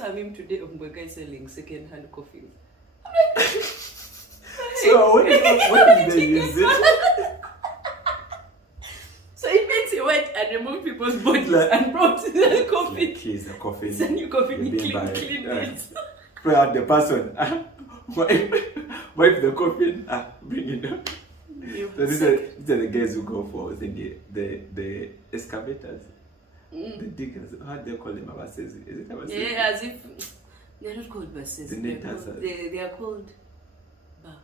saw a meme today of Mbweka selling second-hand coffins. So what did they use it? So it means he went and removed people's bodies and brought the coffin. Like, here's a coffin. It's a new coffin. He Being cleaned it. Pray out the person. Wipe the coffin. Bring it up. So these are the guys who go for the excavators. The diggers. How do they call them? Abases? Is it Abases? Yeah, as if they're not called buses. The knitters. They are called ba.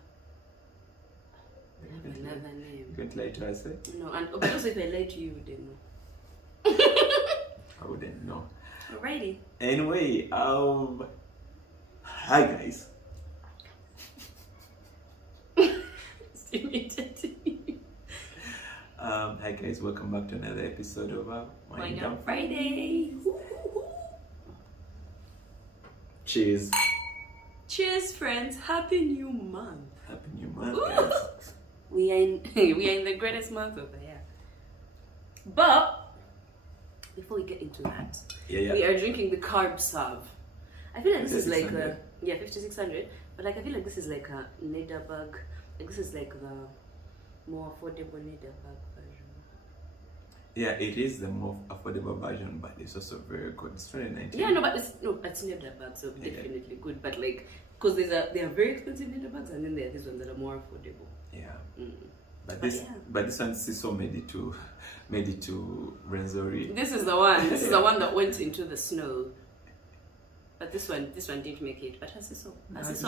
They have another name. You can't lie to us, eh? No, and but also if I lie to you, you wouldn't know. I wouldn't know. Alrighty. Anyway, hi guys. Hi guys, welcome back to another episode of Wine Down Friday. Cheers. Cheers, friends! Happy New Month. Happy New Month, guys. We are in the greatest month of the year. But before we get into that, we are drinking the Carb Sav. I feel like this is like 5600. But like I feel like this is like a Nederberg. Like this is like the more affordable Nederberg version. Yeah, it is the more affordable version, but it's also very good. It's 2019. Yeah, it's Nederberg, so definitely good. But like, because they are very expensive Nederbergs, and then there are these ones that are more affordable. Yeah. But this one Siso made it to Renzori. This is the one. This is the one that went into the snow. But this one didn't make it. But Asiso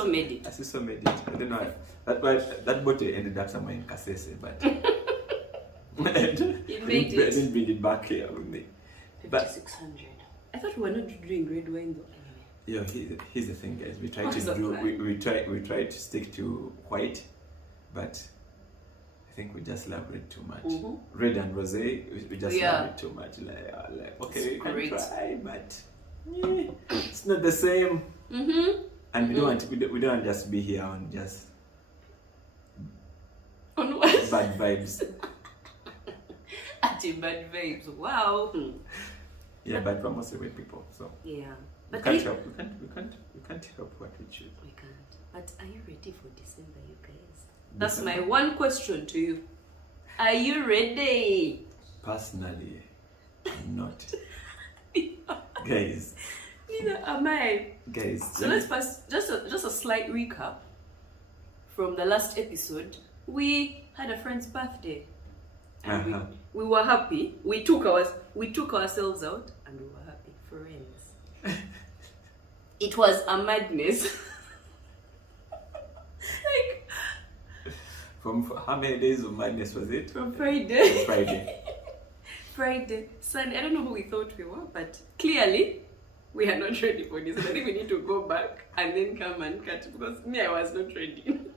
made it. Asiso made it. I don't know. That bottle ended up somewhere in Kasese, but I didn't bring it back here with me. 5600. I thought we were not doing red wine though. Yeah, here's the thing, guys. We try to stick to white, but I think we just love red too much. Red and rosé, we just love it too much. Like okay, we can try, but it's not the same. And we don't want just be here on just on what? Bad vibes. Bad vibes. Wow. Yeah, but we're mostly white people, so yeah. But we can't help what we choose. We can't. But are you ready for December, you guys? That's my one question to you. Are you ready? Personally, I'm not. Guys. Neither am I. Guys. So let's pass just a slight recap from the last episode. We had a friend's birthday. And we were happy. We took ourselves out and we were happy. Friends. It was a madness. Like, from how many days of madness was it? From Friday. Friday. Sunday. I don't know who we thought we were, but clearly we are not ready for this. I think we need to go back and then come and cut because me, I was not ready. And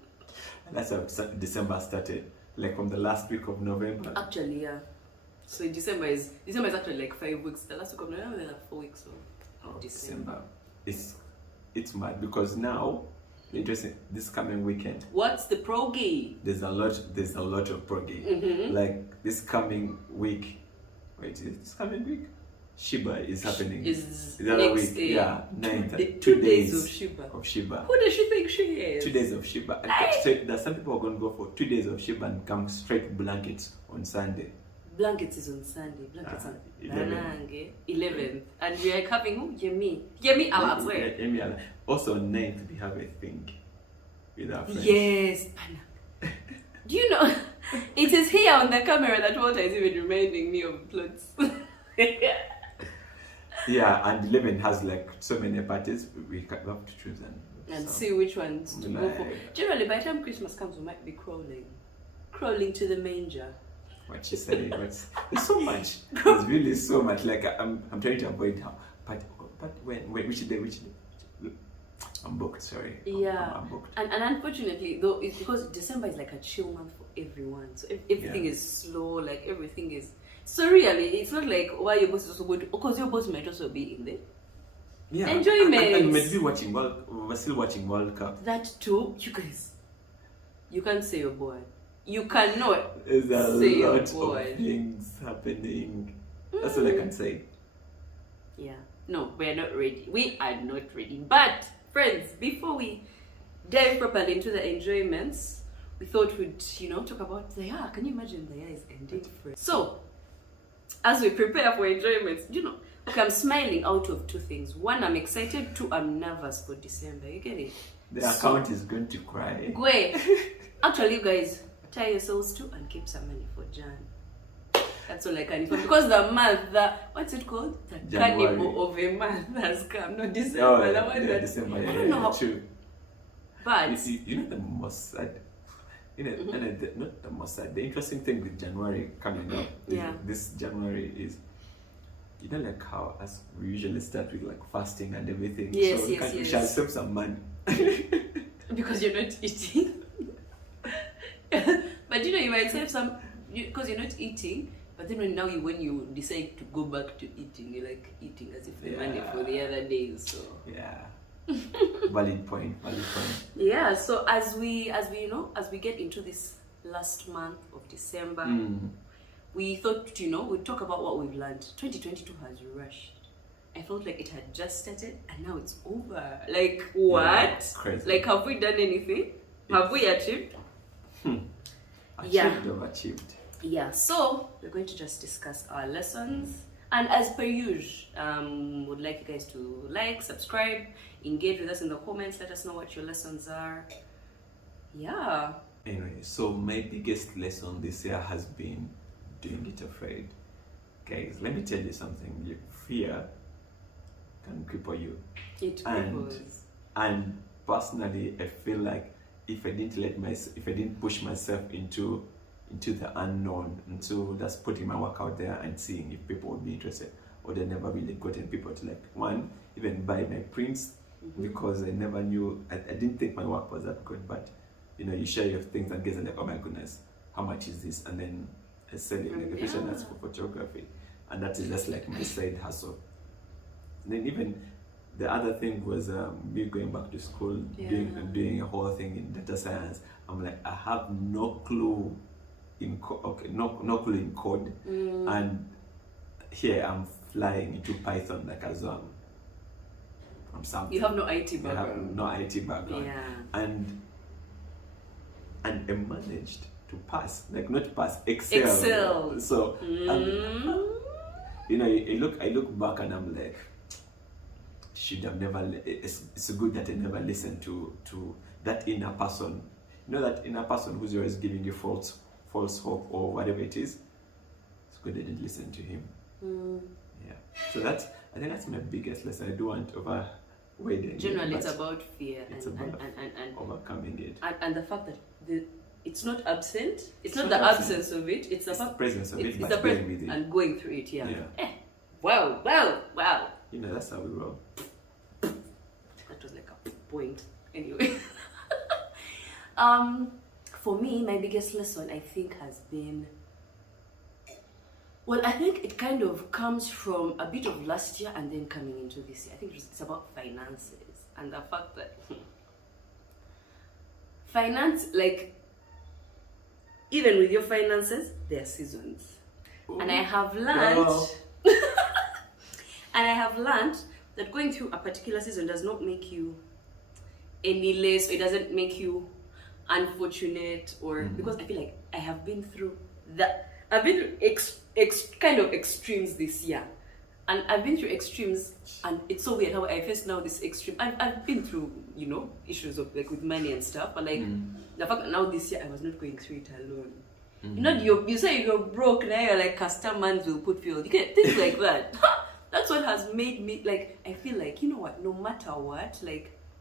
that's how December started. Like from the last week of November. Actually, yeah. So December is actually like 5 weeks. The last week of November, then like 4 weeks of December. It's mad because now, interesting. This coming weekend. What's the proggy? There's a lot of proggy. Like this coming week. Wait, is this coming week? Shiba is happening. Is the other next week. day. Yeah, 9th. 2 days of Shiba. Who does she think she is? 2 days of Shiba. There's some people are going to go for 2 days of Shiba and come straight to blankets on Sunday. Blankets is on Sunday. Blankets on 11th. And we are having who? Yemi Alapwe. Also 9th we have a thing with our friends. Yes. Do you know? It is here on the camera that Walter is even reminding me of plots. Yeah, and 11 has like so many parties. We have to choose and see which ones to go for. Generally, by the time Christmas comes, we might be crawling to the manger. What she said, there's so much. There's really so much. Like I'm trying to avoid how. But which day? I'm booked. Sorry. Yeah. I'm booked. And unfortunately, though, it's because December is like a chill month for everyone. So everything is slow. Like everything is. So really, it's not like why your boss is also going to, because your boss might also be in there. Yeah. Enjoyment. And we're still watching World Cup. That too, you guys. You can't say you're bored. You cannot There's a say lot you're bored. of things happening. That's all I can say. Yeah. No, we're not ready. We are not ready. But, friends, before we dive properly into the enjoyments, we thought we'd, talk about the year. Can you imagine the year is ending? So, as we prepare for enjoyments, okay, I'm smiling out of two things. One, I'm excited. Two, I'm nervous for December. You get it? The account is going to cry. Actually, you guys, tie yourselves to and keep some money for Jan. That's all I can inform. Because the month, what's it called? The carnival of a month has come. No, December. December. I don't know how. True. But the most sad. Not the most sad. The interesting thing with January coming up. This January is. Like how as we usually start with like fasting and everything. Yes, we shall save some money. Because you're not eating. But you might save some because you're not eating. But then when you decide to go back to eating, you're like eating as if the money for the other days. So valid point. Yeah. So as we get into this last month of December. We thought, we'd talk about what we've learned. 2022 has rushed. I felt like it had just started and now it's over. Like, what? Yeah, crazy. Like, have we done anything? Have we achieved? Achieved. Yeah, so we're going to just discuss our lessons. And as per usual, would like you guys to like, subscribe, engage with us in the comments, let us know what your lessons are. Yeah. Anyway, so my biggest lesson this year has been doing it afraid. Guys, let me tell you something. Fear can cripple you. It cripples. And personally, I feel like if I didn't push myself into the unknown, into just putting my work out there and seeing if people would be interested, or they never really gotten people to even buy my prints, because I never knew. I didn't think my work was that good, but you share your things and guys are like, oh my goodness, how much is this? And then selling, especially that's for photography, and that is just like my side hustle. And then even the other thing was me going back to school, doing a whole thing in data science. I'm like, I have no clue in no clue in code, and here I'm flying into Python like as I'm something. You have no IT background. I have no IT background, and I managed to pass, not pass, excel. So, I look back and I'm like, should have never. It's good that I never listened to that inner person. That inner person who's always giving you false hope or whatever it is. It's good I didn't listen to him. Yeah. So I think that's my biggest lesson. I do want overweight. Generally, it's about fear and overcoming it. And the fact that it's not absent. It's not the absence of it. It's the presence of it. It's the presence with it and going through it. Yeah. Wow. That's how we roll. That was like a point. Anyway. For me, my biggest lesson I think has been. Well, I think it kind of comes from a bit of last year and then coming into this year. I think it's about finances and the fact that finance, even with your finances, there are seasons. Ooh, and I have learned that going through a particular season does not make you any less, or it doesn't make you unfortunate, or because I feel like I have been through that. I've been through kind of extremes this year, and I've been through extremes, and it's so weird how I face now this extreme. I've been through issues of with money and stuff, but the fact that now this year I was not going through it alone. You say you're broke now, you're like customers will put fuel. You get things like that. That's what has made me I feel like no matter what,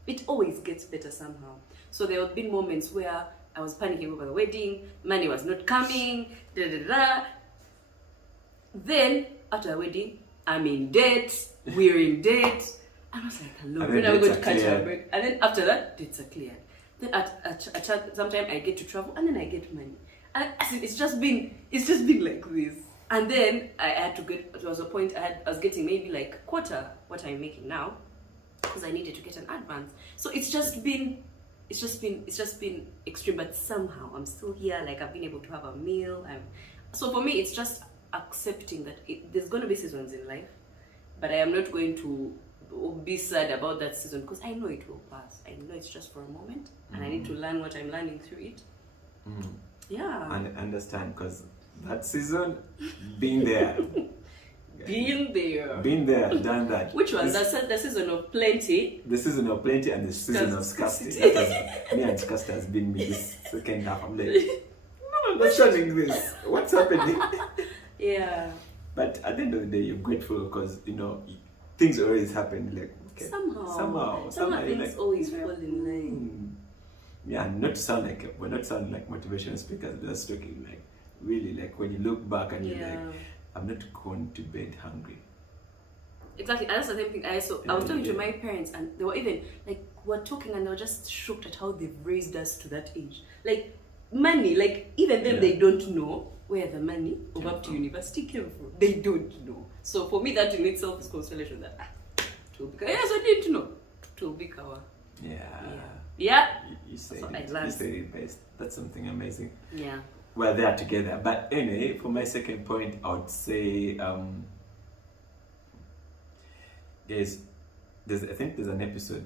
it always gets better somehow. So there have been moments where I was panicking over the wedding, money was not coming, Then after the wedding, I'm in debt, we're in debt. I was like, hello, when are we going to catch our break? And then after that, debts are cleared. Then at sometimes I get to travel and then I get money. And it's just been like this. And then I had to there was a point I was getting maybe quarter what I'm making now, because I needed to get an advance. So it's just been extreme, but somehow I'm still here. I've been able to have a meal. So for me, it's just accepting that there's going to be seasons in life. but I am not going to be sad about that season because I know it will pass. I know it's just for a moment, and I need to learn what I'm learning through it. Yeah. And understand, because that season, been there. Been there, done that. Which was the season of plenty? The season of plenty and the season of scarcity. Me and scarcity has been me this second half. I'm like, I'm understanding this. What's happening? Yeah. But at the end of the day, you're grateful because, things always happen. Like, okay, somehow things like, always fall in line. Yeah, we're not sounding like motivational speakers. We're just talking like, really, like when you look back and you're like, I'm not going to bed hungry. Exactly, and that's the same thing. I was talking to my parents, and they were even like, we're talking, and they were just shocked at how they've raised us to that age. Like money, like even them, they don't know where the money of up to university came from. They don't know. So for me, that in itself is consolation. That yes, I didn't know. To be our. Yeah. You say it best. That's something amazing. Yeah. We're there together. But anyway, for my second point, I would say, guys, I think there's an episode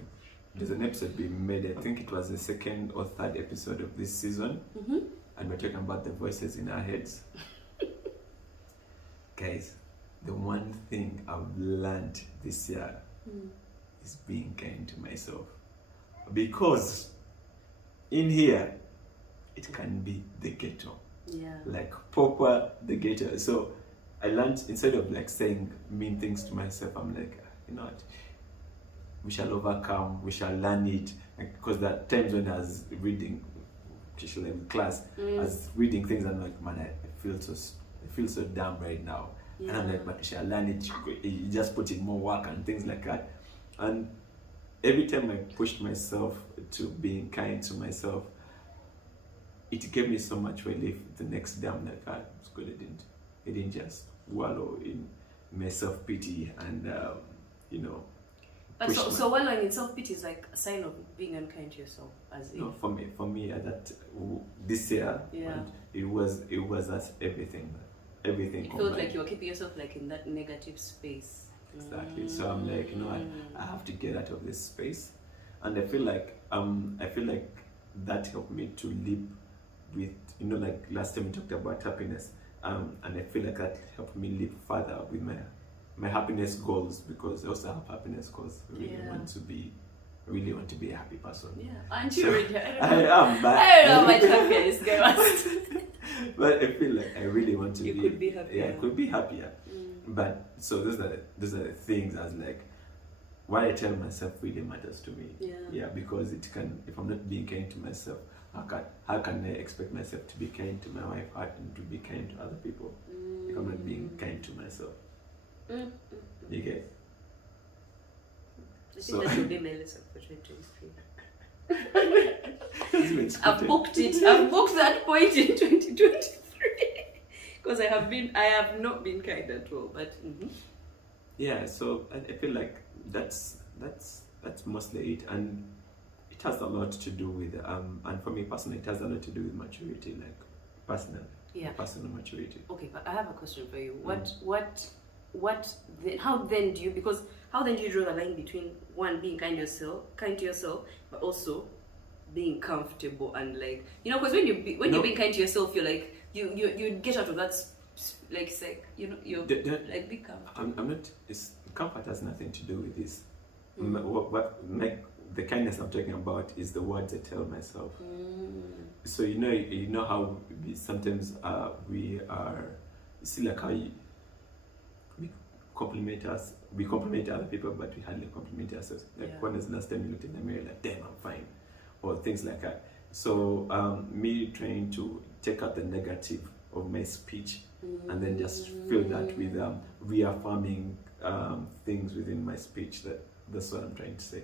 being made. I think it was the second or third episode of this season, and we're talking about the voices in our heads. Guys, the one thing I've learned this year is being kind to myself, because in here it can be the ghetto. Yeah. Like proper the ghetto. So I learned, instead of like saying mean things to myself, I'm like, you know what? We shall overcome, we shall learn it. Because there are times when I was reading, especially in class, I was reading things and I'm like, man, I feel so dumb right now. Yeah. And I'm like, but we shall learn it. You just put in more work and things like that. And every time I pushed myself to being kind to myself, it gave me so much relief. The next day, I'm like, it's good. I didn't just wallow in my self-pity and, But so wallowing in self-pity is like a sign of being unkind to yourself. For me, this year, it was that everything. It felt like you were keeping yourself like in that negative space. Exactly. So I'm like, you know what? I have to get out of this space, and I feel like that helped me to live with, like last time we talked about happiness, and I feel like that helped me live further with my happiness goals, because I also have happiness goals. I really want to be a happy person. Yeah, aren't you really? I am, but I don't know how much happier is going. But I feel like I really want to be. You could be happier. Yeah, I could be happier. But so those are the things as like what I tell myself really matters to me. Yeah, because it can, if I'm not being kind to myself, how can I expect myself to be kind to my wife and to be kind to other people if I'm not being kind to myself? You get? I think that will be my lesson for 2023. I've booked it. I've booked that point in 2023 because I have not been kind at all. But yeah, so I feel like that's mostly it, and it has a lot to do with and for me personally, it has a lot to do with maturity, like personal maturity. Okay, but I have a question for you. How then do you draw the line between one, being kind to yourself, but also being comfortable and like, because when you're being kind to yourself, you're like you get out of that like you're like be comfortable. I'm not. Comfort has nothing to do with this. The kindness I'm talking about is the words I tell myself. So you know how sometimes we are, see like how we compliment other people, but we hardly compliment ourselves. Like when was the last time you looked in the mirror like, damn, I'm fine, or things like that. So me trying to take out the negative of my speech and then just fill that with reaffirming things within my speech. That's what I'm trying to say.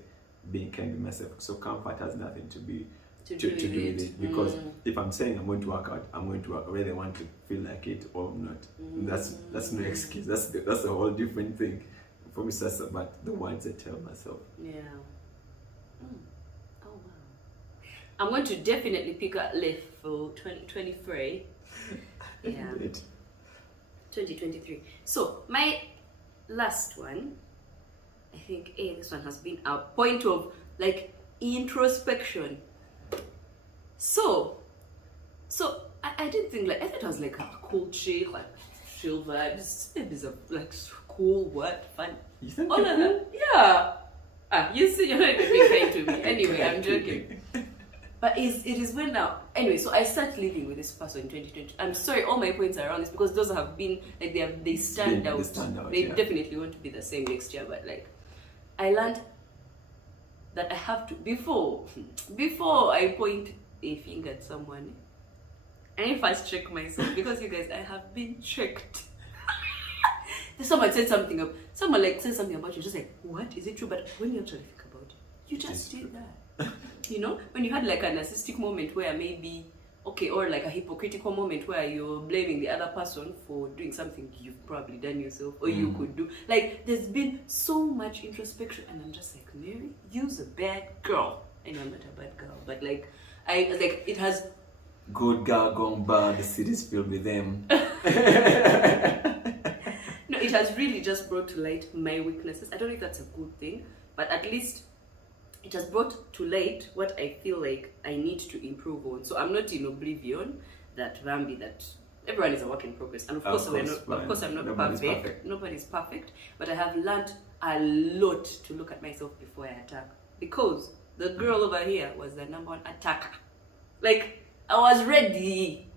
Being kind to myself. So comfort has nothing to do with it. Because if I'm saying I'm going to work out, I'm going to work, whether I want to feel like it or not. That's no excuse. That's a whole different thing. For me, that's about the words I tell myself. Yeah. Oh wow. I'm going to definitely pick up left for 2023. Yeah. 2023. So my last one, I think this one has been a point of like introspection. So I didn't think like, I thought I was like a cool chick, like chill vibes, maybe some like cool, what fun. You think all of that, yeah. You see, you're not even being kind to me. Anyway, I'm joking. But it is when now. Anyway, so I start living with this person in 2020. I'm sorry, all my points are around this because those have been like they stand out. They definitely want to be the same next year. But like, I learned that I have to before I point a finger at someone, I first check myself because you guys, I have been checked. Someone said something someone like said something about you, just like, what, is it true? But when you actually think about it, you just did that. You know, when you had like a narcissistic moment where maybe or like a hypocritical moment where you're blaming the other person for doing something you've probably done yourself or you could do. Like, there's been so much introspection, and I'm just like, Mary, you're a bad girl. I know I'm not a bad girl, but like, it has. Good girl gone bad, the city's filled with them. No, it has really just brought to light my weaknesses. I don't know if that's a good thing, but at least it has brought to light what I feel like I need to improve on. So I'm not in oblivion that Vambi, that everyone is a work in progress. And of course I'm not perfect. Nobody's perfect. But I have learned a lot to look at myself before I attack. Because the girl over here was the number one attacker. Like, I was ready,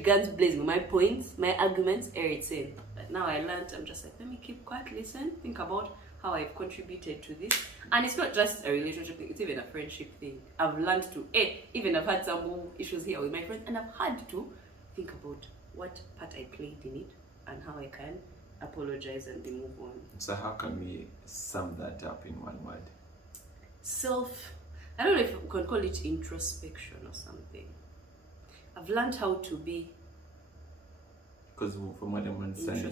guns blazing, my points, my arguments, everything. But now I learned, I'm just like, let me keep quiet, listen, think about how I've contributed to this. And it's not just a relationship thing, it's even a friendship thing. I've learned to, even I've had some issues here with my friends, and I've had to think about what part I played in it and how I can apologize and move on. So how can we sum that up in one word? I don't know if we can call it introspection or something. I've learned how to be. Because from what I'm understanding,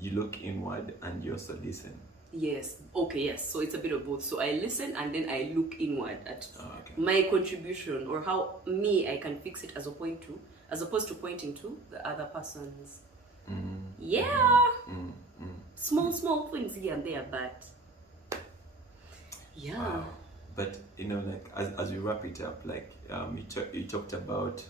you look inward and you also listen. Yes. Okay, yes. So it's a bit of both. So I listen and then I look inward at my contribution or how I can fix it as opposed to pointing to the other person's. Small things here and there, but yeah. Wow. But you know, like as we wrap it up, like you talked about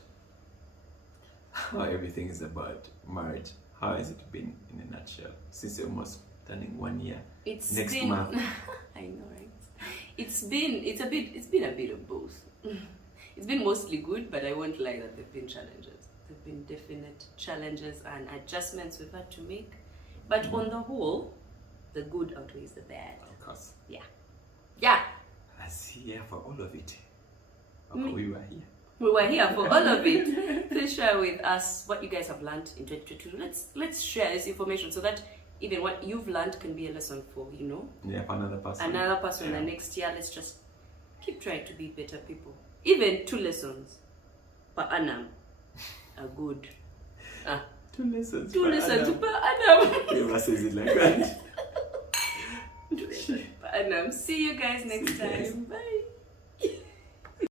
how everything is about marriage. How has it been in a nutshell since you're almost turning 1 year? Next month. I know, right? It's been a bit of both. It's been mostly good, but I won't lie that there've been challenges. There've been definite challenges and adjustments we've had to make. But on the whole, the good outweighs the bad. Of course. Yeah. I was here for all of it. We were here. We were here for all of it. Please share with us what you guys have learned in 2022. Let's share this information so that even what you've learned can be a lesson for, for another person. The next year. Let's just keep trying to be better people. Even 2 lessons per annum are good. 2 lessons. 2 lessons per annum. Whoever says it like that. 2 lessons per annum. See you guys next time. Bye.